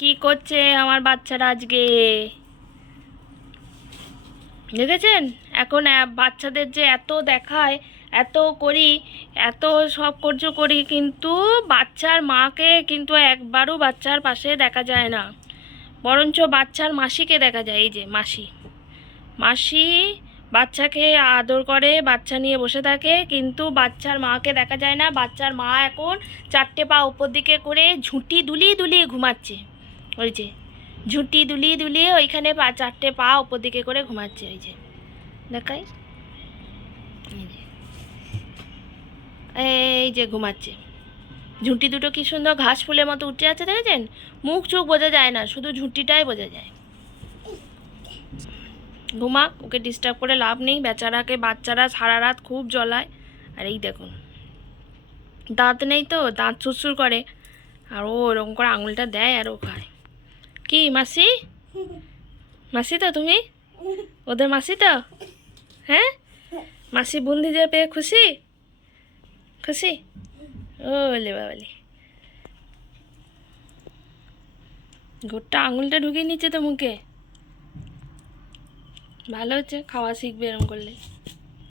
কি করছে আমার বাচ্চারা আজকে দেখেছেন? এখন বাচ্চাদের যে এত দেখায়, এত করি, এত সব করি, কিন্তু বাচ্চার মাকে কিন্তু একবারও বাচ্চার পাশে দেখা যায় না। বরঞ্চ বাচ্চার মাসিকে দেখা যায়। এই যে মাসি, মাসি বাচ্চাকে আদর করে, বাচ্চা নিয়ে বসে থাকে, কিন্তু বাচ্চার মাকে দেখা যায় না। বাচ্চার মা এখন 4টে পা উপর দিকে করে ঝুঁটি দুলিয়ে দুলিয়ে ঘুমাচ্ছে। ওই যে ঝুঁটি দুলিয়ে দুলিয়ে ওইখানে 4টে পা উপর দিকে করে ঘুমাচ্ছে। ওই যে দেখাই, এই যে এই যে ঘুমাচ্ছে। ঝুঁটি দুটো কি সুন্দর ঘাস ফুলের মতো উঠে আছে, দেখেছেন? মুখ চোখ বোঝা যায় না, শুধু ঝুঁটিটাই বোঝা যায়। ঘুমাক, ওকে ডিস্টার্ব করে লাভ নেই। বেচারাকে বাচ্চারা সারা রাত খুব জ্বলায়। আর এই দেখুন, দাঁত নেই তো, দাঁত সুরসুর করে, আর ও ওরকম করে আঙুলটা দেয় আর ও খায়। কি মাসি? মাসি তো তুমি? ওদের মাসি তো? হ্যাঁ, মাসি বুন্দি যে পেয়ে খুশি? খুশি? ও বলে বাবালি, গোটা আঙুলটা ঢুকিয়ে নিচ্ছে তো মুখে। ভালো হচ্ছে, খাওয়া শিখবে এরকম করলে।